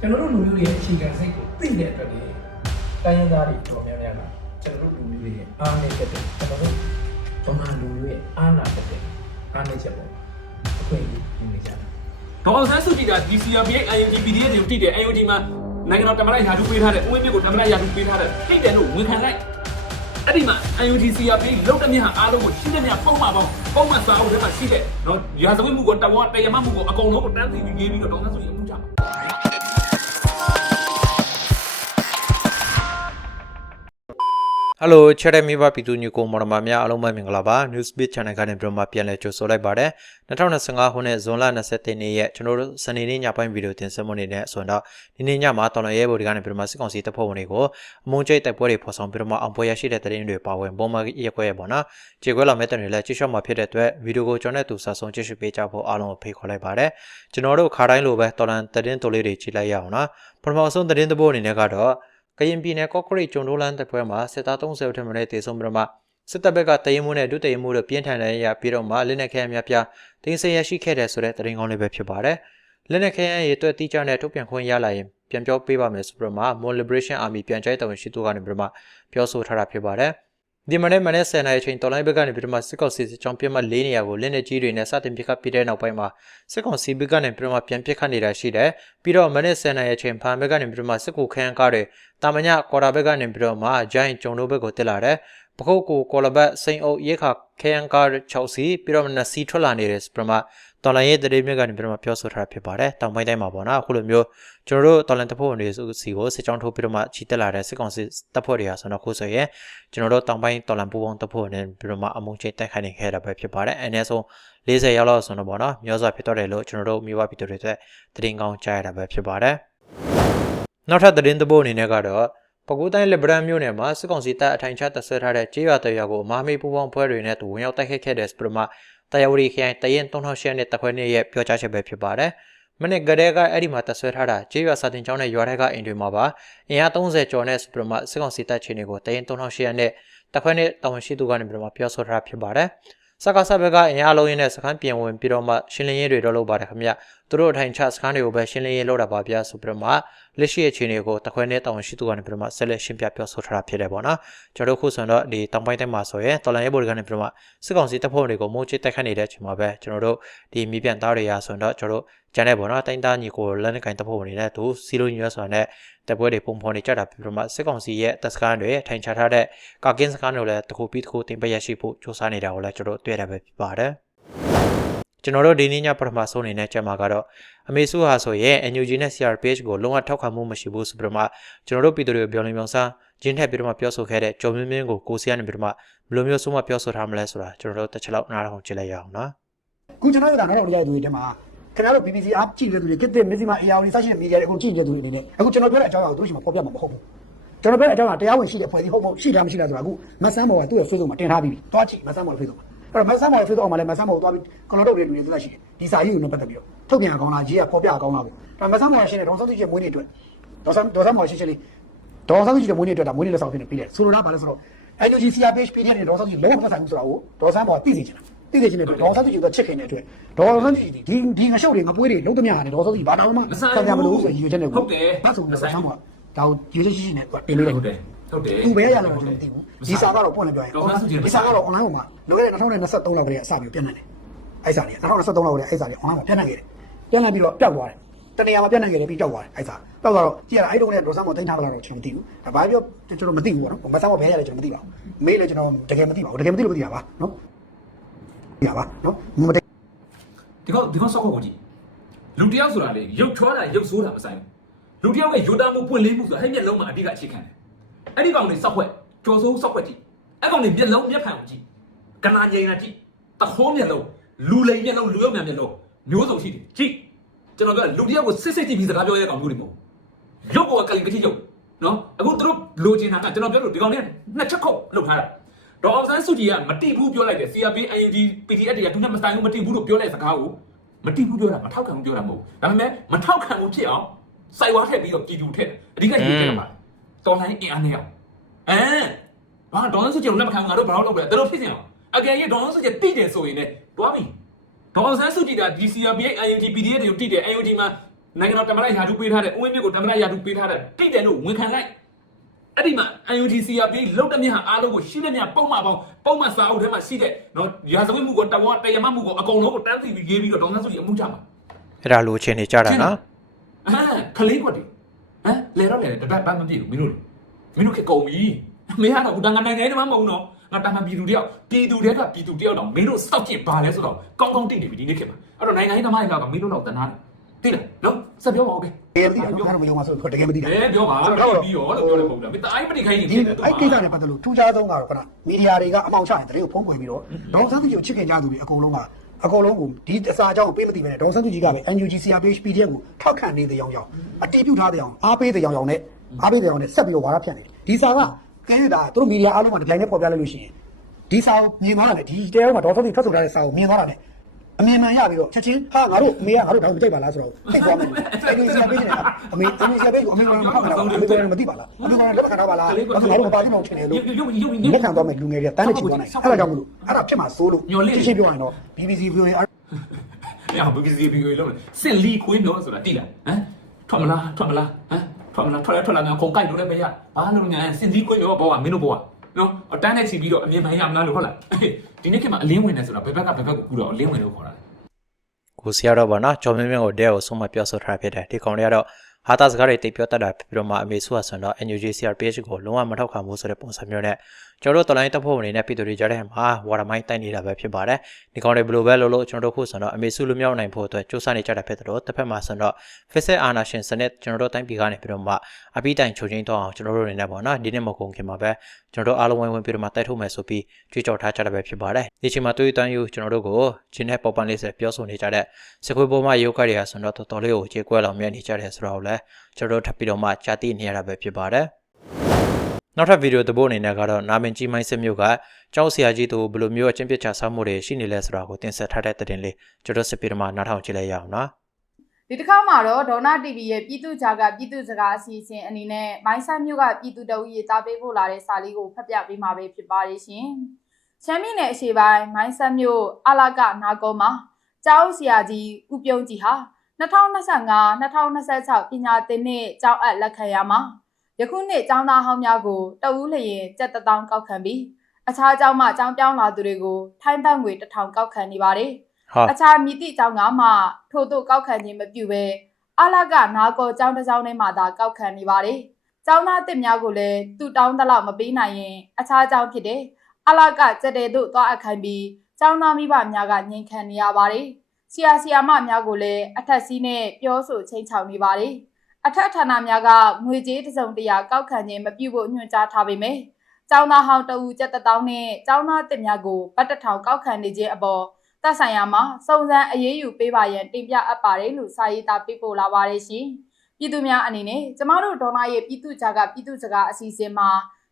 ကျွန်တော်တို့လူမျိုးတွေရဲ့အခြေခံစိတ်ကိုသိတဲ့အတွက်လေတိုင်းရင်းသားတွေတော်များများကကျွန်တော်တို့လူမျိုးတွေရဲ့အားနည်းချက်တွေကျွန်တော်တို့ဗမာလူမျိုးရဲ့အားနာချက်တွေအားနည်းချက်ပေါ့အခွင့်အရေးယူနေကြတယ်ဒေါအောင်ဆန်းစုကြည်က DCRPA IUG PDF တွေကိုတိတယ် IUG မှာနိုင်ငံတော်တမန်ရာထူးပေးထားတဲ့ဦးဝင်းမြင့်ကိုတမန်ရာထူးပေးထားတဲ့တိတယ်လို့ဝန်ခံလိုက်အဲ့ဒီမှာ IUG CRPA လောက်တဲ့မြဟာအားလုံးကိုရှိတဲ့မြပုံမှန်ပေါင်းပုံမှန်စာအုပ်ထဲမှာရှိတဲ့နော်ရာဇဝတ်မှုကိုတဝါတရားမမှုကိုအကုန်လုံးကိုတန်းစီပြီးရေးပြီးတော့ဒေါအောင်ဆန်းစုကြည်အမှုချမှာ ဟယ်လိုချက်တဲ့မိဘပြည်သူညကိုမော်ဒမာများအားလုံးပဲမင်္ဂလာပါ Newsbeat Channel ကနေပြန်မှပြန်လည်ကြိုဆိုလိုက်ပါတယ်2025ခုနှစ်ဇွန်လ27ရက်နေ့ရက်ကျွန်တော်တို့စနေနေ့ညပိုင်းဗီဒီယိုတင်ဆက်မှုနေနဲ့ဆိုတော့ဒီနေ့ညမှာတော်လရဲဘော်ဒီကနေပြန်မှစစ်ကောင်စီတပ်ဖွဲ့ဝင်တွေကိုအမုန်းကျိတ်တိုက်ပွဲတွေဖော်ဆောင်ပြီးတော့မှအောင်ပွဲရရှိတဲ့တဲ့ရင်တွေပါဝင်ပုံမှန်ရက်ခွဲရပေါ့နော်ခြေခွဲလာမဲ့တဲ့တွေလည်းကြည့်ရှုမှာဖြစ်တဲ့အတွက်ဗီဒီယိုကိုကျွန်တော်နဲ့တူဆက်ဆုံးကြည့်ရှုပေးကြဖို့အားလုံးကိုဖိတ်ခေါ်လိုက်ပါတယ်ကျွန်တော်တို့ခါတိုင်းလိုပဲတော်လန်တဲ့ရင်တိုလေးတွေကြည့်လိုက်ရအောင်နော်ပထမဆုံးတဲ့ရင်တဘိုးအနေနဲ့ကတော့ ကရင်ပြည်နယ်ကော့ကရိတ်ကျုံတိုးလန်းတပ်ဖွဲ့မှာစစ်သား30ထက်မနည်းတေဆုံးပြီးတော့မှစစ်တပ်ဘက်ကတရင်မှုနဲ့ဒုတရင်မှုတို့ပြင်းထန်တဲ့ရပြီးတော့မှလက်နက်ခဲများပြားတင်းစရရှိခဲ့တဲ့ဆိုတဲ့တရင်ကောင်းလေးပဲဖြစ်ပါတယ်။လက်နက်ခဲရဲ့အတွက်တိကျတဲ့ထုတ်ပြန်ခွင့်ရလာရင်ပြန်ပြောပေးပါမယ်ဆိုပြီးတော့မှ Mon Liberation Army ပြန်ကြိုက်တော်ရှိသူကနေပြီးတော့မှပြောဆိုထားတာဖြစ်ပါတယ်။ ဒီမနေ့မနေ့10နာရီချိန်တော်လိုင်းဘက်ကနေပြီးတော့မှစစ်ကောင်စီစစ်ကြောင်းပြတ်မှ၄နေရာကိုလက်နက်ကြီးတွေနဲ့စတင်ပစ်ခတ်ပြတဲ့နောက်ပိုင်းမှာစစ်ကောင်စီဘက်ကနေပြီးတော့မှပြန်ပစ်ခတ်နေတာရှိတယ်။ပြီးတော့မနေ့10နာရီချိန်ဖန်ဘက်ကနေပြီးတော့မှစစ်ကူခန်းကားတွေတာမညကော်တာဘက်ကနေပြီးတော့မှဂျိုင်းကျုံတို့ဘက်ကိုတက်လာတယ်။ပခုတ်ကိုကော်လဘတ်စိန်အုပ်ရဲခါခန်းကား6စီပြီးတော့နစီထွက်လာနေတယ်ဆိုပြီးတော့မှ တော်လိုင်းရဲ့တရေမြက်ကနေပြီးတော့မှပြောဆိုထားတာဖြစ်ပါတယ်။တောင်ပိုင်းတိုင်းမှာပေါ့နော်အခုလိုမျိုးကျွန်တော်တို့တော်လန်တပ်ဖွဲ့ဝင်တွေစီကိုစစ်ကြောင်းထိုးပြီးတော့မှချီတက်လာတဲ့စစ်ကောင်စီတပ်ဖွဲ့တွေဟာဆိုတော့ခုဆိုရင်ကျွန်တော်တို့တောင်ပိုင်းတော်လန်ပူပေါင်းတပ်ဖွဲ့ဝင်တွေပြီးတော့မှအမုံချိန်တိုက်ခိုက်နေခဲ့တာပဲဖြစ်ပါတယ်။အနည်းဆုံး40ရောက်လောက်ဆိုတော့ပေါ့နော်မျိုးစွာဖြစ်တော့တယ်လို့ကျွန်တော်တို့မြို့ဝပြည်သူတွေအတွက်တရင်ကောင်းကြားရတာပဲဖြစ်ပါတယ်။နောက်ထပ်သတင်းသဘောအနေနဲ့ကတော့ပကူတိုင်းလက်ဗရန်မြို့နယ်မှာစစ်ကောင်စီတပ်အထိုင်ချတပ်ဆွဲထားတဲ့ကြေးရွာတရွာကိုမဟာမိတ်ပူပေါင်းဖွဲ့တွေနဲ့တူဝင်ရောက်တိုက်ခိုက်ခဲ့တဲ့စပရမ တရားဝတီခရိုင်တရင်3000နဲ့တခွဲနှစ်ရဲ့ပြောကြားချက်ပဲဖြစ်ပါတယ်။မနစ်ကလေးကအဲ့ဒီမှာတပ်ဆွဲထားတာကြေးရွာစာတင်ကျောင်းနဲ့ရွာထက်ကအိမ်တွေမှာပါအင်အား30ကျော်နဲ့စပရမစစ်ကောင်စီတပ်ချင်းတွေကိုတရင်3000နဲ့တခွဲနှစ်တာဝန်ရှိသူကနေပြီးတော့ပြောဆိုထားတာဖြစ်ပါတယ်။ စကားဆဘက်ကအင်အားလုံးရင်းနဲ့စခန်းပြင်ဝင်ပြီးတော့မှရှင်းလင်းရေးတွေတော့လုပ်ပါတယ်ခင်ဗျ။သူတို့အထိုင်ချစခန်းတွေကိုပဲရှင်းလင်းရေးလုပ်တာပါဗျာဆိုပြီးတော့မှလက်ရှိအခြေအနေကိုတခွဲနဲ့တာဝန်ရှိသူကနေပြီးတော့မှဆက်လက်ရှင်းပြပြောဆိုထားတာဖြစ်တယ်ပေါ့နော်။ကျွန်တော်တို့ခုဆိုတော့ဒီတောင်ပိုင်းတိုင်းမှာဆိုရင်တော်လန်ရေးဘော်ဒီကနေပြီးတော့မှစစ်ကောင်စီတပ်ဖွဲ့တွေကိုမိုးချစ်တက်ခတ်နေတဲ့အချိန်မှာပဲကျွန်တော်တို့ဒီမြေပြန်သားတွေရာဆိုတော့ကျွန်တော်တို့ ကျန်တဲ့ပေါ့နော်တိုင်းသားညီကိုလက်နက်ကင်တပ်ဖွဲ့ဝင်တွေနဲ့သူစီလိုညွှဲဆိုတာနဲ့တပ်ပွဲတွေပုံဖော်နေကြတာပြီးတော့မှစစ်ကောင်စီရဲ့တပ်စခန်းတွေထိုင်ချထားတဲ့ကာကင်းစခန်းတွေလည်းတစ်ခုပြီးတစ်ခုတင်ပရရှိဖို့စ조사နေတာကိုလည်းကျွန်တော်တို့တွေ့ရတာပဲဖြစ်ပါတယ်။ကျွန်တော်တို့ဒီနေ့ညပထမဆုံးအနေနဲ့ကြက်မှာကတော့အမေစုဟာဆိုရင် NUG နဲ့ CRPH ကိုလုံးဝထောက်ခံမှုမရှိဘူးဆိုပြီးတော့မှကျွန်တော်တို့ပြည်သူတွေကိုပြောလင်းပြောင်းစားဂျင်းထက်ပြီးတော့မှပြောဆိုခဲ့တဲ့ကျော်မင်းမင်းကိုကိုစီကနေပြီးတော့မှဘယ်လိုမျိုးဆုံးမပြောဆိုထားမလဲဆိုတာကျွန်တော်တို့တစ်ချက်လောက်နားထောင်ကြည့်လိုက်ရအောင်နော်ခုကျွန်တော်တို့ကနောက်တော့ရတဲ့သူတွေတဲမှာ ခင်ဗျားတို့ BBC အားကြည့်နေတဲ့သူတွေကစ်တဲ့မစ္စည်းမ AR တွေစရှိတဲ့မီဒီယာတွေအကုန်ကြည့်နေတဲ့သူတွေအနေနဲ့အခုကျွန်တော်ပြောတဲ့အကြောင်းအရာကိုသူတို့ရှိမှဖော်ပြမှာမဟုတ်ဘူးကျွန်တော်ပြောတဲ့အကြောင်းကတရားဝင်ရှိတဲ့ဖွဲ့စည်းဟုတ်မဟုတ်ရှိတာမရှိတာဆိုတာအခုမဆန်းဘောကသူ့ရဲ့ Facebook မှာတင်ထားပြီးပြီတွားကြည့်မဆန်းဘောရဲ့ Facebook မှာအဲ့တော့မဆန်းဘောရဲ့ Facebook အောက်မှာလည်းမဆန်းဘောကိုတွားပြီးကလော်တော့တဲ့လူတွေသူလက်ရှိတယ်ဒီစာကြီးကိုလည်းပတ်သက်ပြီးတော့ထုတ်ပြန်ကောင်းလားရေးကဖော်ပြကောင်းလားပေါ့ဒါမဆန်းဘောကရှင်းတယ်ဒေါန်ဆောင်းစုကြည်မွေးနေ့အတွက်ဒေါန်ဆောင်းဒေါန်ဆောင်းဘောရှင်းရှင်းလေးဒေါန်ဆောင်းစုကြည်မွေးနေ့အတွက်ဒါမွေးနေ့လက်ဆောင်ဖြစ်နေပြီးတယ်ဆိုလိုတာဘာလဲဆိုတော့ NUG CRPH PDF နဲ့ဒေါန်ဆောင်းစုကြည်လုံးဝမဆိုင်ဘူးဆိုတာကိုဒေါန်ဆောင်းဘောကသိစေချင်တာ သိစေချင်တဲ့အတွက်ဒေါန်ဆောင်းစုကြည်ကချစ်ခင်တဲ့အတွက်ဒေါန်ဆောင်းစုကြည်ဒီဒီငါရှုပ်တွေငါပွေးတွေလုံးသမျှရတယ်ဒေါန်ဆောင်းစုကြည်ဘာတောင်မှခံကြမလို့ဆိုရည်ရွယ်ချက်နဲ့ဟုတ်တယ်ဘတ်ဆိုတဲ့ဆောင်းဘောဒါကိုရည်ရွယ်ချက်ရှိရှိနဲ့တင်လို့ဟုတ်တယ်ဟုတ်တယ်သူပဲရလာတယ်ကျွန်တော်မသိဘူးဒီစာကတော့ပွင့်လည်းပြောရင်ဒီစာကတော့ online ပေါ်မှာလောကတဲ့2023လောက်ကလေးအစပြီးပြန့်နေတယ်အဲ့စာလေး2023လောက်ကလေးအဲ့စာလေး online မှာပြန့်နေခဲ့တယ်ပြန့်နေပြီးတော့ပျောက်သွားတယ်တနေရာမှာပြန့်နေခဲ့တယ်ပြီးပျောက်သွားတယ်အဲ့စာပျောက်သွားတော့ကြည့်ရအဲ့တုန်းကဒေါ်ဆန်းကိုတင်ထားကြလားတော့ကျွန်တော်မသိဘူးဒါဘာပြောကျွန်တော်မသိဘူးပေါ့နော်မဆန်းကိုဘယ်ရလဲကျွန်တော်မသိပါဘူးမေးလဲကျွန်တော်တကယ်မသိပါဘူးတကယ်မသိလို့မသိတာပါနော် သိတာပါနော်မမသိဒီကောဒီကောစောက်ကိုကြည့်လူတယောက်ဆိုတာလေရုပ်ချောတာရုပ်ဆိုးတာမဆိုင်ဘူးလူတယောက်ရဲ့ယူတာမှုပွင့်လင်းမှုဆိုတာအဲ့မျက်လုံးမှာအဓိကအခြေခံတယ်အဲ့ဒီကောင်တွေစောက်ခွက်ကြော်ဆိုးစောက်ခွက်ကြည့်အဲ့ကောင်တွေမျက်လုံးမျက်ဖန်ကိုကြည့်ကနာငိန်တာကြည့်တခိုးမျက်လုံးလူလိမ်မျက်လုံးလူရုပ်မျက်လုံးမျိုးစုံရှိတယ်ကြည့်ကျွန်တော်ပြောလူတယောက်ကိုစစ်စစ်ကြည့်ပြီးစကားပြောရတဲ့ကောင်မျိုးတွေမဟုတ်ရုပ်ပေါ်ကကလင်ကတိရုပ်နော်အခုသူတို့လိုချင်တာကကျွန်တော်ပြောလို့ဒီကောင်တွေနှစ်ချက်ခုတ်လုပ်ထားတာ ဒေါ်အောင်ဆန်းစုကြည်ကမတိဘူးပြောလိုက်တယ် CRP IND PDF တွေကသူနဲ့မဆိုင်ဘူးမတိဘူးလို့ပြောတဲ့စကားကိုမတိဘူးပြောတာမထောက်ခံဘူးပြောတာမဟုတ်ဘူးဒါပေမဲ့မထောက်ခံဘူးဖြစ်အောင်စိုက်ဝါထည့်ပြီးတော့ပြည်သူထည့်တယ်အဓိကရေးခဲ့ပါတော်လိုင်းအင်အားနဲ့အောင်အဲဘာဒေါ်အောင်စုကြည်ကိုလက်မခံဘူးငါတို့ဘာလို့လုပ်လဲတို့ဖြစ်နေအောင်အကယ်၍ဒေါ်အောင်စုကြည်တိတယ်ဆိုရင်လည်းတွားပြီဒေါ်အောင်ဆန်းစုကြည်က DCRP IND PDF တွေကိုတိတယ် IND မှာနိုင်ငံတော်တမန်ရာထူးပေးထားတဲ့ဦးဝင်းမြင့်ကိုတမန်ရာထူးပေးထားတဲ့တိတ်တယ်လို့ဝန်ခံလိုက် အဲ့ဒီမှာ UNGCRP လုံးတမြဟာအားလုံးကိုရှိတဲ့မြပုံမှန်ပေါင်းပုံမှန်စာအုပ်ထဲမှာရှိတဲ့နော်ရာဇဝတ်မှုကိုတဝန်တရားမမှုကိုအကုန်လုံးကိုတန်းစီပြီးရေးပြီးတော့ဒေါင်းဆန်းစုကြည်အမှုချမှာအဲ့ဒါလိုအခြေအနေကြတာနော်အာခလေးကွက်ဒီဟမ်လေတော့လေတပတ်ပတ်မပြည့်ဘူးမင်းတို့မင်းတို့ခေကုန်ပြီမင်းကတော့ဘူးတန်ငါနိုင်ငံထဲမှာမဟုတ်နော်ငါတာမန်ပြည်သူတယောက်ပြည်သူတွေကပြည်သူတယောက်တော့မင်းတို့စောက်ကြည့်ပါလဲဆိုတော့ကောင်းကောင်းသိနေပြီဒီနေ့ခေတ်မှာအဲ့တော့နိုင်ငံရေးသမားတွေကမင်းတို့တော့တနာတယ် သိလားနော်ဆက်ပြောပါဦးပဲတကယ်မသိတာကျွန်တော်မယုံပါဆိုတကယ်မသိတာအဲပြောပါပြီးရောလို့ပြောတယ်ပုံလားမင်းတိုင်းမတိခိုင်းနေဒီဖြစ်တယ်တော့အဲ့ကိစ္စနဲ့ပတ်သက်လို့ထူးခြားဆုံးကတော့ခဏမီဒီယာတွေကအမောင်ချရင်တရေကိုဖုံးကွယ်ပြီးတော့ဒေါန်ဆန်းစုကြည်ကိုချစ်ခင်ကြသူတွေအကုန်လုံးကအကုန်လုံးကိုဒီအစာအကြောင်းကိုပေးမသိပဲနဲ့ဒေါန်ဆန်းစုကြည်ကပဲ NUG CRPH PDF ကိုထောက်ခံနေတဲ့ရောင်ရောင်အတီးပြုတ်ထားတဲ့ရောင်အားပေးတဲ့ရောင်ရောင်နဲ့အားပေးတဲ့ရောင်နဲ့ဆက်ပြီးတော့ဝါရဖြန့်နေတယ်ဒီစာကကဲတာသူတို့မီဒီယာအားလုံးကဒီတိုင်းနဲ့ပေါ်ပြလိုက်လို့ရှိရင်ဒီစာကိုမြင်သွားတာနဲ့ဒီတဲရောမှာဒေါန်ဆန်းစုကြည်ထွက်ဆိုထားတဲ့စာကိုမြင်သွားတာနဲ့ အမြင်မှန်ရပြီးတော့ချက်ချင်းဟာငါတို့အမေကငါတို့တော့မကြိုက်ပါလားဆိုတော့သိသွားမယ်အဲ့ဒီ CRPH နဲ့အမေအမေ CRPH ကိုအမေကမဟုတ်ဘူးအမေကမသိပါလားအမေကလက်ခံတော့ပါလားအဲ့ဒါငါတို့မပါဘူးမထင်တယ်လို့ရုပ်ရုပ်ရုပ်လက်ခံသွားမယ်လူငယ်တွေကတန်းနေချင်သွားနိုင်အဲ့ဒါကြောင့်မလို့အဲ့ဒါဖြစ်မှာစိုးလို့ရှင်းရှင်းပြောရရင်တော့ BBC VOA ရဘူးကစီပြီးလို့စင်လီခွေးမျိုးဆိုတာတိလားဟမ်ထွက်မလားထွက်မလားဟမ်ထွက်မလားထွက်လဲထွက်လာငါခုံကိုက်လို့လည်းမရဘာလို့ညာစင်လီခွေးမျိုးဘောကမင်းတို့ဘောက နော်အတန်းနဲ့ချီပြီးတော့အမြင်မှန်ရမလားလို့ဟုတ်လားဒီနေ့ခေတ်မှာအလင်းဝင်နေဆိုတာဘယ်ဘက်ကဘယ်ဘက်ကိုကူတော့အလင်းဝင်လို့ခေါ်တာကိုစီရတော့ဗောနော်ကျော်မင်းမင်းကိုတဲကိုဆုံးမပြောဆိုထားဖြစ်တယ်ဒီကောင်တွေကတော့ဟာတာစကားတွေတိတ်ပြောတတ်တာဖြစ်ပြီးတော့မှအမေစုကဆိုတော့ NUG CRPH ကိုလုံးဝမထောက်ခံဘူးဆိုတဲ့ပုံစံမျိုးနဲ့ ကျွန်တော်တို့တော်လိုင်းတပ်ဖွဲ့ဝင်တွေနဲ့ပြည်သူတွေကြားထဲမှာဝါရမိုင်းတိုက်နေတာပဲဖြစ်ပါတယ်ဒီကောင်တွေဘယ်လိုပဲလို့လို့ကျွန်တော်တို့ခုဆိုတော့အမေစုလူမျိုးနိုင်ဖို့အတွက်စူးစမ်းနေကြတာဖြစ်တယ်လို့တစ်ဖက်မှာဆိုတော့ Fixed Arnation စနစ်ကျွန်တော်တို့တိုင်းပြည်ကနေပြီးတော့မှအပိတိုင်ချုပ်ချင်းတော့အောင်ကျွန်တော်တို့အနေနဲ့ပေါ့နော်ဒီနေ့မကုန်ခင်မှာပဲကျွန်တော်တို့အားလုံးဝင်ဝင်ပြီးတော့မှတိုက်ထုတ်မယ်ဆိုပြီးကြွေးကြော်ထားကြတာပဲဖြစ်ပါတယ်ဒီချိန်မှာတွေးတန်းယူကျွန်တော်တို့ကိုချင်းနဲ့ပေါ်ပန်လေးဆက်ပြောဆိုနေကြတဲ့စကွေးပေါ်မှာရုပ်ကတွေဟာဆိုတော့တော်တော်လေးကိုကြေကွဲလောင်မြဲနေကြတယ်ဆိုတော့လည်းကျွန်တော်တို့ထပ်ပြီးတော့မှကြာတိနေရတာပဲဖြစ်ပါတယ် နောက်ထပ်ဗီဒီယိုတစ်ပုဒ်အနေနဲ့ကတော့နာမင်ကြီးမိုင်းစစ်မျိုးကကျောင်းဆရာကြီးတို့ဘယ်လိုမျိုးအချင်းပြစ်ချဆောင်မှုတွေရှိနေလဲဆိုတာကိုတင်ဆက်ထားတဲ့သတင်းလေးကျွန်တော်စစ်ပြီးတော့မှနားထောင်ကြည့်လိုက်ရအောင်နော်ဒီတစ်ခါမှာတော့ဒေါနာ TV ရဲ့ပြည်သူ့ဂျာကပြည်သူ့စကားအစီအစဉ်အနေနဲ့မိုင်းဆန်းမျိုးကပြည်သူတအုပ်ရေးသားပေးဖို့လာတဲ့စာလေးကိုဖတ်ပြပေးမှာပဲဖြစ်ပါတယ်ရှင်။ချမ်းပြည်နယ်အရှေ့ပိုင်းမိုင်းဆန်းမျိုးအလာကနာကုန်းမှာကျောင်းဆရာကြီးဦးပြုံးကြီးဟာ2025-2026ပညာသင်နှစ်ကျောင်းအပ်လက်ခံရမှာ ယခုနှစ်ကျောင်းသားဟောင်းများကိုတအူးလျင်စက်တထောင်ကောက်ခံပြီးအခြားကျောင်းမှကျောင်းပြောင်းလာသူတွေကိုထိုင်းဘတ်ငွေတစ်ထောင်ကောက်ခံနေပါတယ်။ဟာအခြားမြစ်တိကျောင်းကမှထို့သို့ကောက်ခံခြင်းမပြုဘဲအလကနာကောကျောင်းတစ်ကျောင်းထဲမှာသာကောက်ခံနေပါတယ်။ကျောင်းသားတစ်များကိုလည်းသူ့တောင်းတလောက်မပေးနိုင်ရင်အခြားကျောင်းဖြစ်တဲ့အလကစက်တဲ့သို့သွားအပ်ခိုင်းပြီးကျောင်းသားမိဘများကငြိမ်ခံနေရပါတယ်။ဆရာဆရာမများကိုလည်းအထက်စီးနဲ့ပြောဆိုချိန်ချောင်နေပါတယ်။ အထက်ဌာနများကငွေကြေးတစ်စုံတစ်ရာကောက်ခံခြင်းမပြုဖို့ညွှန်ကြားထားပေမယ့်ကျောင်းသားဟောင်းတဦးကျက်တစ်တောင်းနဲ့ကျောင်းသားတစ်များကိုဗတ်တစ်ထောင်ကောက်ခံနေခြင်းအပေါ်သက်ဆိုင်ရာမှာစုံစမ်းအရေးယူပေးပါရန်တင်ပြအပ်ပါတယ်လို့စာရေးသားပေးပို့လာပါတယ်ရှင်။ပြည်သူများအနေနဲ့ကျမတို့ဒေါ်လာရဲ့ပြည်သူ့ကြားကပြည်သူ့စကားအစီအစဉ်မှာ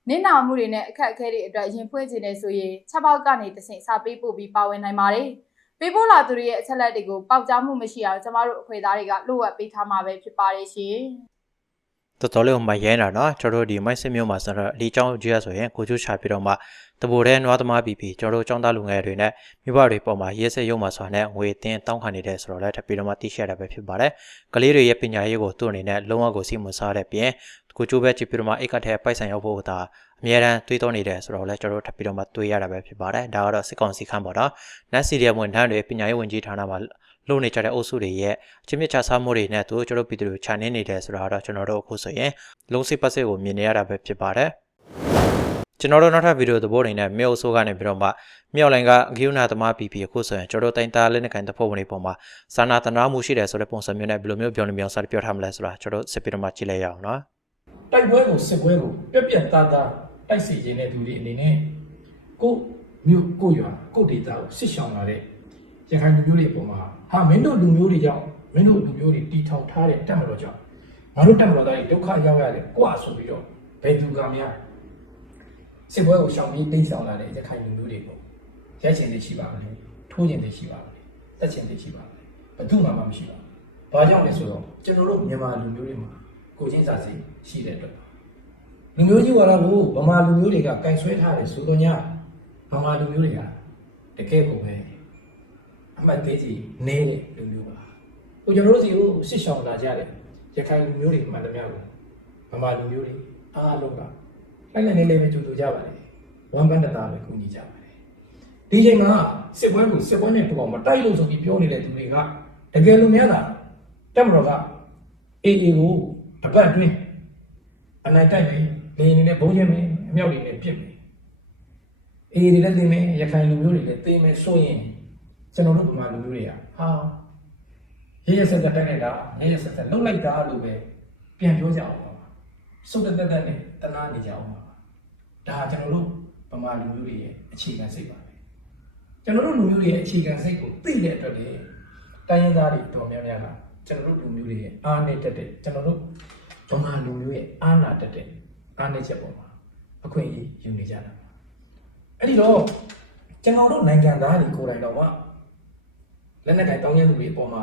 နင့်နာမှုတွေနဲ့အခက်အခဲတွေအတွက်ရင်ဖွင့်ခြင်းနဲ့ဆိုရင်ချက်ပေါက်ကနေတဆင့်စာပေးပို့ပြီးပါဝင်နိုင်ပါတယ်။ ပေးပို့လာသူတွေရဲ့အချက်လက်တွေကိုပေါက်ကြားမှုမရှိအောင်ကျမတို့အခွေသားတွေကလိုအပ်ပေးထားမှာပဲဖြစ်ပါတယ်ရှင်။တော်တော်လေးမရဲတာနော်ကျွန်တော်တို့ဒီမိုက်စစ်မျိုးမှာဆိုတော့ဒီအကြောင်းကြီးရဆိုရင်ကိုကျူးချပြီးတော့မှတပိုတဲ့နွားသမားပြီးပြီးကျွန်တော်တို့ចောင်းသားလူငယ်တွေနဲ့မိဘတွေပေါ်မှာရေးဆက်ရုံမှာဆိုတာနဲ့ငွေတင်းတောင်းခံနေတဲ့ဆိုတော့လည်းထပ်ပြီးတော့မှသိရှိရတာပဲဖြစ်ပါတယ်။ကလေးတွေရဲ့ပညာရေးကိုသူ့အနေနဲ့လုံးဝကိုစီမံစားတဲ့ပြင် ကိုကျိုးပဲကြည့်ပြီးတော့မှအိတ်ကထဲပိုက်ဆံရောက်ဖို့ဒါအများရန်တွေးတောနေတယ်ဆိုတော့လည်းကျွန်တော်တို့ထပ်ပြီးတော့မှတွေးရတာပဲဖြစ်ပါတယ်ဒါကတော့စစ်ကောင်စီခန့်ပေါ့နော်နက်စီရီယဝန်ထမ်းတွေပညာရေးဝန်ကြီးဌာနမှာလုပ်နေကြတဲ့အုပ်စုတွေရဲ့ချင်းမြချစားမှုတွေနဲ့သူတို့ကျွန်တော်ပြည်သူတွေခြံနေနေတယ်ဆိုတာတော့ကျွန်တော်တို့အခုဆိုရင်လုံးစိပတ်စစ်ကိုမြင်နေရတာပဲဖြစ်ပါတယ်ကျွန်တော်တို့နောက်ထပ်ဗီဒီယိုသဘောတွေနဲ့မြေအုပ်ဆိုးကနေပြီးတော့မှမြောက်လိုင်းကဂိူနာသမား PP အခုဆိုရင်ကျွန်တော်တို့တိုင်းသားလက်နက်ကန်တပ်ဖွဲ့ဝင်တွေပေါ်မှာစာနာတနာမှုရှိတယ်ဆိုတဲ့ပုံစံမျိုးနဲ့ဘယ်လိုမျိုးပြောနေမျိုးစပြောထားမလဲဆိုတာကျွန်တော်တို့စစ်ပြီးတော့မှကြည့်လိုက်ရအောင်နော် တိုက်ပွဲကိုစစ်ပွဲကိုပြက်ပြက်သားသားတိုက်စီခြင်းတဲ့သူတွေအနေနဲ့ကိုမြို့ကိုရွာကိုဒေတာကိုစစ်ဆောင်လာတဲ့ရခိုင်လူမျိုးတွေပုံမှာဟာမင်းတို့လူမျိုးတွေကြောင့်မင်းတို့လူမျိုးတွေတီထောင်ထားတဲ့တက်မလို့ကြောင့်ငါတို့တက်မလို့သားတွေဒုက္ခရောက်ရတယ်ကြွဆိုပြီးတော့ဘယ်သူကများစစ်ပွဲကိုရှောင်ပြီးတိတ်ဆောင်လာတဲ့ရခိုင်လူမျိုးတွေပေါ့ရိုက်ချင်တွေရှိပါမလဲထိုးချင်တွေရှိပါမလဲတက်ချင်တွေရှိပါမလဲဘယ်သူမှမရှိပါဘူးဘာကြောင့်လဲဆိုတော့ကျွန်တော်တို့မြန်မာလူမျိုးတွေမှာ ကိုချင်းစာစီရှိတဲ့အတွက်လူမျိုးကြီးဝါဒကိုဗမာလူမျိုးတွေကကင်ဆွဲထားတယ်ဆိုတော့ညဗမာလူမျိုးတွေကတကယ်ကိုပဲအမှတ်သေးကြီးနေတဲ့လူမျိုးပါဟိုကျွန်တော်တို့စီကိုစစ်ဆောင်လာကြတယ်ရခိုင်လူမျိုးတွေမှန်သမျှကိုဗမာလူမျိုးတွေအားလုံးကလိုက်လိုက်နေလေးပဲကြိုးကြကြပါလေဝမ်ပန်တတာပဲကူညီကြပါလေဒီချိန်မှာစစ်ပွဲကိုစစ်ပွဲနဲ့တူအောင်မတိုက်လို့ဆိုပြီးပြောနေတဲ့သူတွေကတကယ်လို့များတာတက်မတော်ကအေးအေးကို အပတ်အတွင်းအနိုင်တိုက်ပြီးနေနေနဲ့ဘုံချင်းမင်းအမြောက်တွေနဲ့ပြစ်မယ်အေးဒီလည်းသိမယ်ရခိုင်လူမျိုးတွေလည်းသိမယ်ဆိုရင်ကျွန်တော်တို့ဗမာလူမျိုးတွေကဟာရရဆက်ဆက်တိုက်နေတာရရဆက်ဆက်လှုပ်လိုက်တာလို့ပဲပြန်ပြောကြအောင်ပါစုတ်တက်တက်တက်နဲ့တနာနေကြအောင်ပါဒါကျွန်တော်တို့ဗမာလူမျိုးတွေရဲ့အခြေခံစိတ်ပါပဲကျွန်တော်တို့လူမျိုးတွေရဲ့အခြေခံစိတ်ကိုသိတဲ့အတွက်လေတိုင်းရင်းသားတွေတော်များများက ကျွန်တော်တို့လူမျိုးတွေရဲ့အားနဲ့တက်တဲ့ကျွန်တော်တို့ဗမာလူမျိုးရဲ့အားနာတက်တဲ့အားနဲ့ချက်ပေါ်မှာအခွင့်အရေးယူနေကြတာပါအဲ့ဒီတော့ကျွန်တော်တို့နိုင်ငံသားတွေကိုယ်တိုင်တော့ကလက်နက်ကင်တောင်းကျမ်းသူတွေအပေါ်မှာ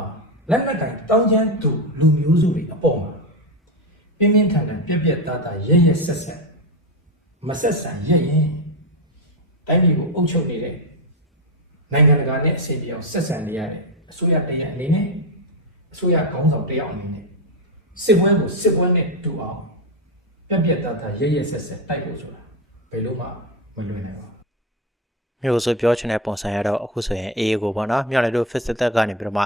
လက်နက်ကင်တောင်းကျမ်းသူလူမျိုးစုတွေအပေါ်မှာပြင်းပြင်းထန်ထန်ပြက်ပြက်သားသားရဲရဲဆက်ဆက်မဆက်ဆံရဲရင်တိုင်းပြည်ကိုအုပ်ချုပ်နေတဲ့နိုင်ငံတကာနဲ့အစီအပြောင်းဆက်ဆံနေရတဲ့အစိုးရတရားအနေနဲ့ အစိုးရခေါင်းဆောင်တယောက်အနေနဲ့စစ်ပွဲကိုစစ်ပွဲနဲ့တူအောင်ပြက်ပြက်သားသားရဲရဲဆက်ဆက်တိုက်ဖို့ဆိုတာဘယ်လို့မှမလွယ်နိုင်ပါဘူးမျိုးဆိုပြောချင်တဲ့ပုံစံရတော့အခုဆိုရင်အေးကိုပေါ့နော်မြောက်လည်းတို့ fixed တက်ကနေပြီးတော့မှ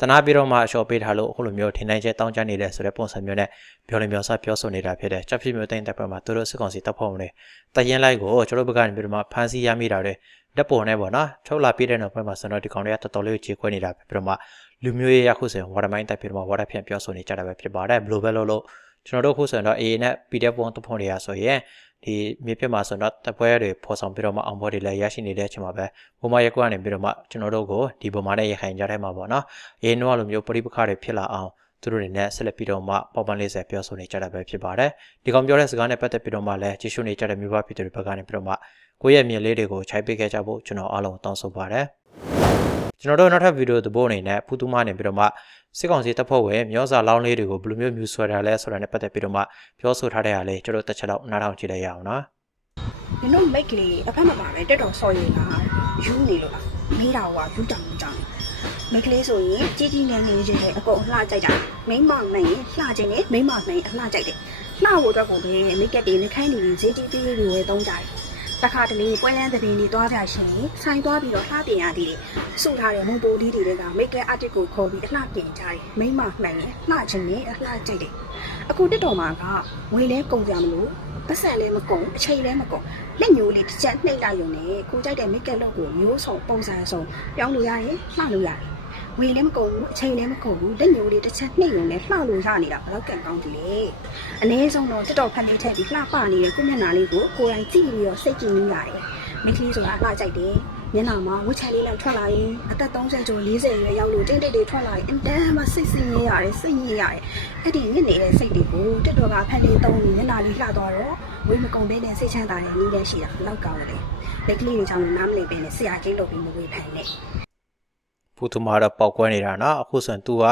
တနာပြီးတော့မှအလျှော်ပေးထားလို့အခုလိုမျိုးထင်နိုင်ချက်တောင်းချနေတဲ့ဆိုတဲ့ပုံစံမျိုးနဲ့ပြောလင်ပြောစပြောဆိုနေတာဖြစ်တယ်ချက်ဖြစ်မျိုးတိတ်တက်ပွဲမှာသူတို့စစ်ကောင်စီတပ်ဖွဲ့ဝင်တွေတရင်လိုက်ကိုကျွန်တော်ဘက်ကနေပြီးတော့မှဖမ်းဆီးရမိတာတွေတက်ပေါ်နေပေါ့နော်ထုတ်လာပြတဲ့နောက်ပိုင်းမှာဆိုတော့ဒီကောင်တွေကတော်တော်လေးကိုခြေခွဲနေတာပဲပြီးတော့မှလူမျိုးရေးရခုဆိုရင်ဝါဒမိုင်းတက်ပြီးတော့မှဝါဒဖြန့်ပြောဆိုနေကြတာပဲဖြစ်ပါတယ်ဘယ်လိုပဲလို့လို့ကျွန်တော်တို့ခုဆိုရင်တော့ AA နဲ့ PDF ပုံတဖုံတွေကဆိုရင် ဒီမြေပြမှာဆိုတော့တပ်ပွဲတွေဖော်ဆောင်ပြီးတော့မှအောင်ပွဲတွေလည်းရရှိနေတဲ့အချိန်မှာပဲဘုံမရက်ကွက်ကနေပြီးတော့မှကျွန်တော်တို့ကိုဒီဘုံမနဲ့ရခိုင်ကြတဲ့မှာပေါ့နော်။အေးနောလိုမျိုးပရိပခတွေဖြစ်လာအောင်သူတို့တွေနဲ့ဆက်လက်ပြီးတော့မှပေါပန်လေးဆက်ပြောဆိုနေကြတာပဲဖြစ်ပါတယ်။ဒီကောင်ပြောတဲ့စကားနဲ့ပတ်သက်ပြီးတော့မှလည်းကြည့်ရှုနေကြတဲ့မြို့ပပြည်သူတွေဘက်ကနေပြီးတော့မှကိုယ့်ရဲ့မြင်လေးတွေကိုခြိုက်ပေးခဲ့ကြဖို့ကျွန်တော်အားလုံးတောင်းဆိုပါတယ်။ ကျွန်တော်တို့နောက်ထပ်ဗီဒီယိုသဘောအနေနဲ့ဖူးတူမနေပြီးတော့မှစစ်ကောင်စီတပ်ဖွဲ့ဝင်မျောစာလောင်းလေးတွေကိုဘယ်လိုမျိုးမြူဆွဲတာလဲဆိုတာနဲ့ပတ်သက်ပြီးတော့မှပြောဆိုထားတဲ့အားလေးကျွန်တော်တစ်ချက်တော့နားထောင်ကြည့်လိုက်ရအောင်နော်နင်တို့မိတ်ကလေးအဖက်မပါပဲတက်တော်ဆော်ရည်လားယူနေလို့လားမေးတာကယူတောင်တောင်မိတ်ကလေးဆိုရင်ကြီးကြီးငယ်ငယ်ချင်းနဲ့အကုန်လှကြိုက်တာမိမနိုင်ရင်လှခြင်းနဲ့မိမနိုင်အလှကြိုက်တယ်လှဖို့အတွက်ကိုပဲမိတ်ကတေနှခိုင်းနေဈေးကြီးသေးလေးတွေသုံးကြတယ် တခါတလေပွဲလန်းသပင်းတွေသွားကြရှင်ဆိုင်သွားပြီးတော့လှပြင်ရသေးတယ်စုထားတဲ့မုံပိုလေးတွေကမိတ်ကအတစ်ကိုခေါ်ပြီးအလှပြင်ကြတယ်မိမနိုင်ရင်လှခြင်းနဲ့အလှကြိုက်တယ်အခုတက်တော်မှာကငွေလဲကုန်ကြမလို့ပတ်စံလည်းမကုန်အချိန်လည်းမကုန်လက်ညိုးလေးတစ်ချက်နှိမ့်လိုက်ရုံနဲ့ကိုကြိုက်တဲ့မိတ်ကက်လောက်ကိုမျိုးစုံပုံစံစုံပြောင်းလို့ရတယ်လှလို့ရတယ် ဝေလည်းမကုန်ဘူးအချိန်လည်းမကုန်ဘူးလက်ညိုးလေးတစ်ချက်နှိမ့်ရုံနဲ့လှလို့ရနေတာဘယ်တော့ကန်ကောင်းပြီလေအနည်းဆုံးတော့တက်တော်ဖက်လေးထက်ပြီးလှပနေတဲ့ကိုမျက်နှာလေးကိုကိုယ်တိုင်ကြည့်ပြီးတော့စိတ်ကြည်နေရတယ်မိတ်ကလေးဆိုတာလှကြိုက်တယ်မျက်နှာမှာဝှက်ချလေးလောက်ထွက်လာရင်အသက်30ကျော်40ရွယ်ရောက်လို့တင်းတိတ်တွေထွက်လာရင်အန်တန်မှစိတ်ဆင်းရဲရတယ်စိတ်ညစ်ရတယ်အဲ့ဒီညစ်နေတဲ့စိတ်တွေကိုတက်တော်ကဖက်လေးသုံးပြီးမျက်နှာလေးလှသွားတော့ဝေးမကုန်တဲ့စိတ်ချမ်းသာတဲ့နည်းလည်းရှိတာဘယ်တော့ကောင်းလဲမိတ်ကလေးတွေကြောင့်နားမလည်ပဲနဲ့ဆရာကြီးလုပ်ပြီးမဝေးဖန်နဲ့ ဖူတူမာတော့ပောက်ကွဲနေတာနော်အခုဆိုရင် तू က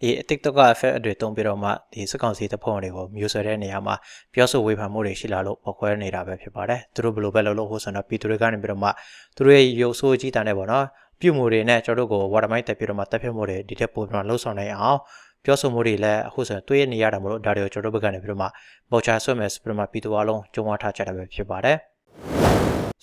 ဒီ TikTok က effect အတွေတုံးပြီးတော့မှဒီစက်ကောင်စီတပ်ဖွဲ့ဝင်တွေကိုမျိုးဆွဲတဲ့နေရာမှာပြောဆိုဝေဖန်မှုတွေရှိလာလို့ပောက်ကွဲနေတာပဲဖြစ်ပါတယ်သူတို့ဘယ်လိုပဲလုပ်လို့ဟိုဆိုတော့ပြည်သူတွေကနေပြီးတော့မှသူတို့ရဲ့ရုပ်ဆိုးကြီးတာနဲ့ပေါ့နော်ပြုမှုတွေနဲ့ကျွန်တော်တို့ကိုဝါဒမိုင်းတက်ပြီးတော့မှတက်ဖြတ်မှုတွေဒီထက်ပိုပြီးတော့လှုပ်ဆောင်နိုင်အောင်ပြောဆိုမှုတွေလည်းအခုဆိုရင်တွေ့ရနေရတာမလို့ဒါတွေကိုကျွန်တော်တို့ဘက်ကနေပြီးတော့မှပေါ်ချဆွဲမယ်ဆိုပြီးတော့မှပြည်သူအလုံးကြုံဝါထားကြတာပဲဖြစ်ပါတယ်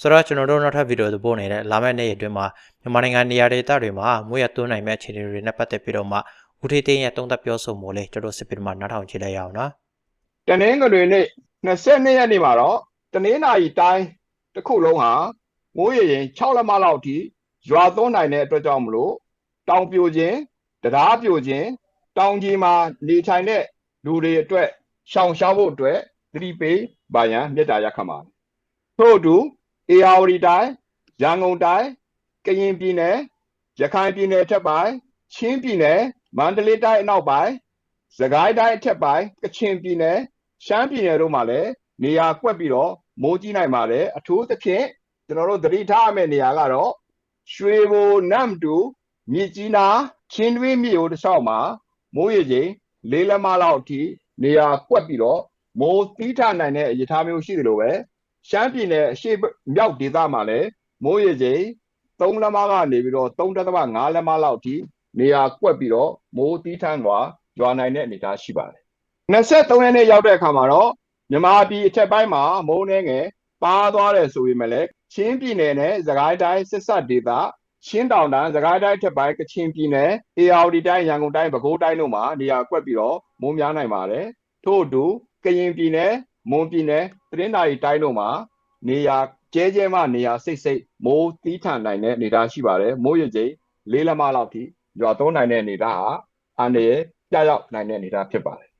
ဆိုတော့ကျွန်တော်တို့နောက်ထပ်ဗီဒီယိုသပို့နေတဲ့လာမယ့်နေ့အတွင်းမှာမြန်မာနိုင်ငံနေရာဒေသတွေမှာမွေးရသွန်းနိုင်မဲ့အခြေအနေတွေနဲ့ပတ်သက်ပြီးတော့မှဦးထေးသိန်းရဲ့တုံးသက်ပြောဆိုမှုလေးကျွန်တော်စစ်ပြီးတော့မှနားထောင်ကြည့်လိုက်ရအောင်နော်တနင်္ဂနွေနေ့22ရက်နေ့မှာတော့တနင်္လာရီတိုင်းတစ်ခုလုံးဟာမိုးရေရင်6လက်မလောက်အထိရွာသွန်းနိုင်တဲ့အတွက်ကြောင့်မလို့တောင်ပြိုခြင်းတရားပြိုခြင်းတောင်ကြီးမှာနေထိုင်တဲ့လူတွေအတွက်ရှောင်ရှားဖို့အတွက်သတိပေးပါရန်မေတ္တာရက်ခံပါတယ်ထို့အတူ အေယာဝတီတိုင်းရန်ကုန်တိုင်းကရင်ပြည်နယ်ရခိုင်ပြည်နယ်ထက်ပိုင်းချင်းပြည်နယ်မန္တလေးတိုင်းအနောက်ပိုင်းစကိုင်းတိုင်းအထက်ပိုင်းကချင်ပြည်နယ်ရှမ်းပြည်နယ်တို့မှာလည်းနေရာကွက်ပြီးတော့မိုးကြီးနိုင်ပါတယ်အထူးသဖြင့်ကျွန်တော်တို့သတိထားရမယ့်နေရာကတော့ရွှေဘိုနမ်တူမြစ်ကြီးနားချင်းတွင်းမြို့တစ်လျှောက်မှာမိုးရေချိန်လေးလက်မလောက်အထိနေရာကွက်ပြီးတော့မိုးသီးထနိုင်တဲ့ရထားမျိုးရှိတယ်လို့ပဲ ရှမ်းပြည်နယ်အရှေ့မြောက်ဒေသမှာလည်းမိုးရေချိန်3လက်မကနေပြီးတော့3.5လက်မလောက်အထိနေရာကွက်ပြီးတော့မိုးတီးထန်းသွားရွာနိုင်တဲ့အနေအထားရှိပါတယ်23ရက်နေ့ရောက်တဲ့အခါမှာတော့မြန်မာပြည်အထက်ပိုင်းမှာမိုးနှဲငယ်ပါသွားတယ်ဆိုပေမဲ့လည်းချင်းပြည်နယ်နဲ့စကိုင်းတိုင်းစစ်ဆက်ဒေသချင်းတောင်တန်းစကိုင်းတိုင်းထက်ပိုင်းကချင်ပြည်နယ်အေရဝတီတိုင်းရန်ကုန်တိုင်းပဲခူးတိုင်းတို့မှာနေရာကွက်ပြီးတော့မိုးများနိုင်ပါတယ်ထို့အတူကရင်ပြည်နယ် မွန်ပြည်နယ်တရင်းနာရီတိုင်းတို့မှာနေရာကျဲကျဲမှနေရာစိတ်စိတ်မိုးတီးထန်နိုင်တဲ့အနေအထားရှိပါတယ်မိုးရချိန်လေးလက်မလောက်ထိရွာသွန်းနိုင်တဲ့အနေအထားဟာအန္တရာယ်ပြရောက်နိုင်တဲ့အနေအထားဖြစ်ပါတယ်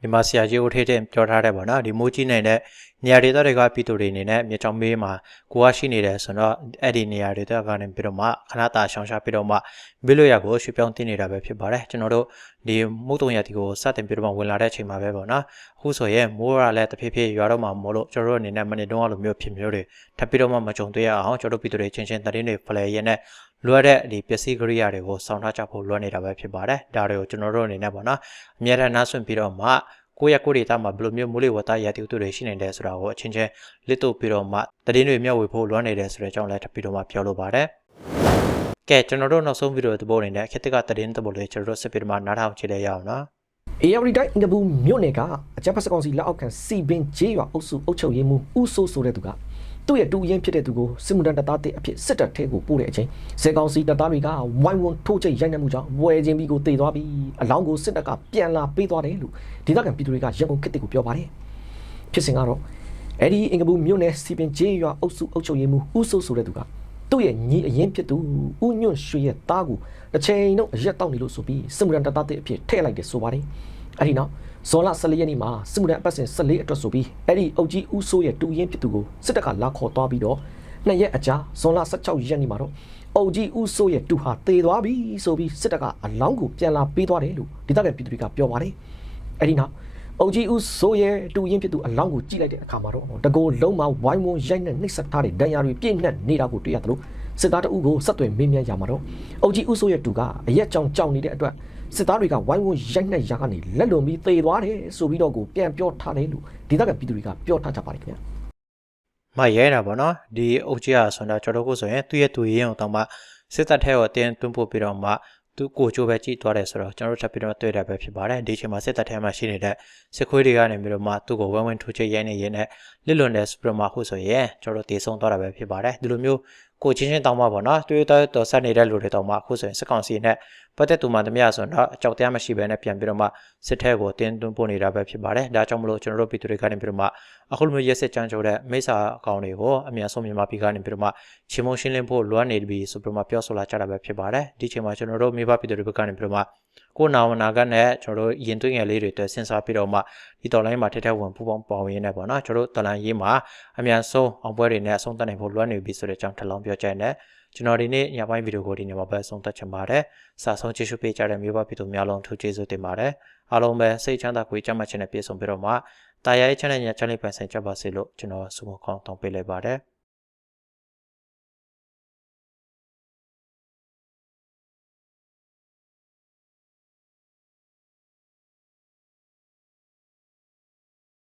မြန်မာဆရာကြီးဦးထေးတဲ့ပြောထားတယ်ပေါ့နော်ဒီမိုးကြီးနေတဲ့နေရာဒေသတွေကပြည်သူတွေအနေနဲ့မြေချောင်းမေးမှာကိုကရှိနေတယ်ဆိုတော့အဲ့ဒီနေရာတွေတော့ကနေပြီးတော့မှခဏတာရှောင်ရှားပြီးတော့မှဘေးလွတ်ရာကိုရွှေ့ပြောင်းတင်နေတာပဲဖြစ်ပါတယ်ကျွန်တော်တို့ဒီမုတ်တုံရတီကိုစတင်ပြီးတော့မှဝင်လာတဲ့အချိန်မှာပဲပေါ့နော်အခုဆိုရင်မိုးရလည်းတဖြည်းဖြည်းရွာတော့မှမို့လို့ကျွန်တော်တို့အနေနဲ့မနေ့တုန်းကလိုမျိုးဖြစ်မျိုးတွေထပ်ပြီးတော့မှမကြုံတွေ့ရအောင်ကျွန်တော်တို့ပြည်သူတွေချင်းချင်းတရင်တွေဖလဲရဲနဲ့ လွယ်တဲ့ဒီပစ္စည်းကိရိယာတွေကိုစောင့်ထားကြဖို့လွယ်နေတာပဲဖြစ်ပါတယ်ဒါတွေကိုကျွန်တော်တို့အနေနဲ့ပေါ့နော်အများအားနားဆွင့်ပြီးတော့မှကိုယ့်ရဲ့ကိုယ့်ဒေတာမှာဘယ်လိုမျိုးမိုးလေဝသရာသီဥတုတွေရှိနေတယ်ဆိုတာကိုအချင်းချင်းလစ်တို့ပြီးတော့မှတည်င်းတွေမျှဝေဖို့လွမ်းနေတယ်ဆိုတဲ့အကြောင်းလည်းထပ်ပြီးတော့မှပြောလိုပါတယ်။ကဲကျွန်တော်တို့နောက်ဆုံးဗီဒီယိုသဘောအနေနဲ့ခေတ်တက်ကတည်င်းသဘောလေးကျွန်တော်တို့ဆက်ပြီးတော့မှနားထောင်ကြည့်လိုက်ရအောင်နော်။အေယာဝတီတိုင်းအင်ကပူမြို့နယ်ကအကြမ်းဖက်စကောင်စီလက်အောက်ခံစီပင်ဂျေးရွာအုပ်စုအုပ်ချုပ်ရေးမှူးဦးစိုးဆိုတဲ့သူက သူ့ရဲ့တူရင်ဖြစ်တဲ့သူကိုစစ်မှုထမ်းတပ်သားတဲ့အဖြစ်စစ်တပ်ထဲကိုပို့တဲ့အချိန်စေကောင်စီတပ်သားတွေကဝိုင်းဝန်းထိုးချိတ်ရိုက်နှက်မှုကြောင့်ဝယ်ချင်းပြီးကိုတေသွားပြီးအလောင်းကိုစစ်တပ်ကပြန်လာပေးသွားတယ်လို့ဒေသခံပြည်သူတွေကရန်ကုန်ခေတ်တစ်ကိုပြောပါတယ်ဖြစ်စဉ်ကတော့အဲ့ဒီအင်ကပူမြို့နယ်စီပင်ဂျေးရွာအုပ်စုအုပ်ချုပ်ရေးမှူးဦးစိုးဆိုတဲ့သူကသူ့ရဲ့ညီအရင်ဖြစ်သူဦးညွန့်ရွှေရဲ့သားကိုတစ်ချိန်လုံးအရက်တောက်နေလို့ဆိုပြီးစစ်မှုထမ်းတပ်သားတဲ့အဖြစ်ထည့်လိုက်တယ်ဆိုပါတယ်အဲ့ဒီနောက် ဇွန်လ14ရက်နေ့မှာစစ်မှုထမ်းအပတ်စဉ်14အတွက်ဆိုပြီးအဲ့ဒီအုပ်ကြီးဦးစိုးရဲ့တူရင်ဖြစ်သူကိုစစ်တပ်ကလာခေါ်သွားပြီးတော့နှစ်ရက်အကြာဇွန်လ16ရက်နေ့မှာတော့အုပ်ကြီးဦးစိုးရဲ့တူဟာတေသွားပြီဆိုပြီးစစ်တပ်ကအလောင်းကိုပြန်လာပေးသွားတယ်လို့ဒေသခံပြည်သူတွေကပြောပါတယ်အဲ့ဒီနောက်အုပ်ကြီးဦးစိုးရဲ့တူရင်ဖြစ်သူအလောင်းကိုကြည့်လိုက်တဲ့အခါမှာတော့တကိုယ်လုံးမှာဝိုင်းဝန်းရိုက်နှက်နှိပ်စက်ထားတဲ့ဒဏ်ရာတွေပြည့်နှက်နေတာကိုတွေ့ရတယ်လို့စစ်သားတအုပ်ကိုဆက်သွယ်မေးမြန်းရမှာတော့အုပ်ကြီးဦးစိုးရဲ့တူကအရက်ကြောင်ကြောင်နေတဲ့အတွက် စစ်သားတွေကဝိုင်းဝန်းရိုက်နှက်ရာကနေလက်လွန်ပြီးသေသွားတယ်ဆိုပြီးတော့ကိုပြန်ပြောထားတယ်လို့ဒေသခံပြည်သူတွေကပြောထားကြပါတယ်ခင်ဗျာမရဲတာပေါ့နော်ဒီအုတ်ကြီးอ่ะဆိုတော့ကျွန်တော်တို့ဆိုရင်သူ့ရဲ့သူရင်းအောင်တော့မှစစ်တပ်ထဲကိုအတင်းတွန်းပို့ပြီးတော့မှသူကိုချိုးပဲကြည့်သွားတယ်ဆိုတော့ကျွန်တော်တို့ထပ်ပြီးတော့တွေ့တာပဲဖြစ်ပါတယ်ဒီအချိန်မှာစစ်တပ်ထဲမှာရှိနေတဲ့စစ်ခွေးတွေကနေပြီးတော့မှသူ့ကိုဝမ်းဝမ်းထိုးချရိုင်းနေရင်းနဲ့လစ်လွန်တဲ့စပရမဟုတ်ဆိုရင်ကျွန်တော်တို့တည်ဆုံသွားတာပဲဖြစ်ပါတယ်ဒီလိုမျိုးကိုချင်းချင်းတောင်းပါပေါ့နော်တွေ့တော့တော်ဆက်နေတဲ့လူတွေတောင်းမှအခုဆိုရင်စကောင်စီနဲ့ ပတ်သက်သူမှတမရဆိုတော့အကြောက်တရားမရှိဘဲနဲ့ပြန်ပြီးတော့မှစစ်ထဲကိုတင်းတွန်းပို့နေတာပဲဖြစ်ပါတယ်ဒါကြောင့်မလို့ကျွန်တော်တို့ပြည်သူတွေကနေပြီးတော့မှအခုလိုမျိုးရက်စစ်ကြမ်းကြိုတဲ့မိစ္ဆာအကောင်တွေကိုအမြန်ဆုံးမြန်မာပြည်ကနေပြီးတော့မှချင်းမုံရှင်းလင်းဖို့လွှမ်းနေပြီဆိုပြီးတော့မှပြောဆိုလာကြတာပဲဖြစ်ပါတယ်ဒီချိန်မှာကျွန်တော်တို့မိဘပြည်သူတွေဘက်ကနေပြီးတော့မှ ကိုယ်နာဝနာကနဲ့ကျွန်တော်တို့ရင်သွင်းငယ်လေးတွေအတွက်စဉ်းစားပြီးတော့မှဒီတော်လိုင်းမှာထက်ထက်ဝင်ပူပေါင်းပါဝင်နေပေါ့နော်ကျွန်တော်တို့တလန်ရေးမှာအမြန်ဆုံးအောင်ပွဲတွေနဲ့အဆုံးသတ်နိုင်ဖို့လွှမ်းနေပြီဆိုတဲ့အကြောင်းထပ်လောင်းပြောကြတယ်ကျွန်တော်ဒီနေ့ညပိုင်းဗီဒီယိုကိုဒီညမှာပဲဆုံးသက်ချင်ပါတယ်စာဆုံးကြည့်ရှုပေးကြတဲ့မျိုးပါပြည်သူများလုံးထူးကျေးဇူးတင်ပါတယ်အားလုံးပဲစိတ်ချမ်းသာကိုကြမ်းမှတ်ခြင်းနဲ့ပြည့်စုံပြီးတော့မှတာယာရဲ့ channel ညာ channel ပိုင်ဆိုင်ကြပါစေလို့ကျွန်တော်ဆုမခေါင်းတောင်းပေးလိုက်ပါတယ်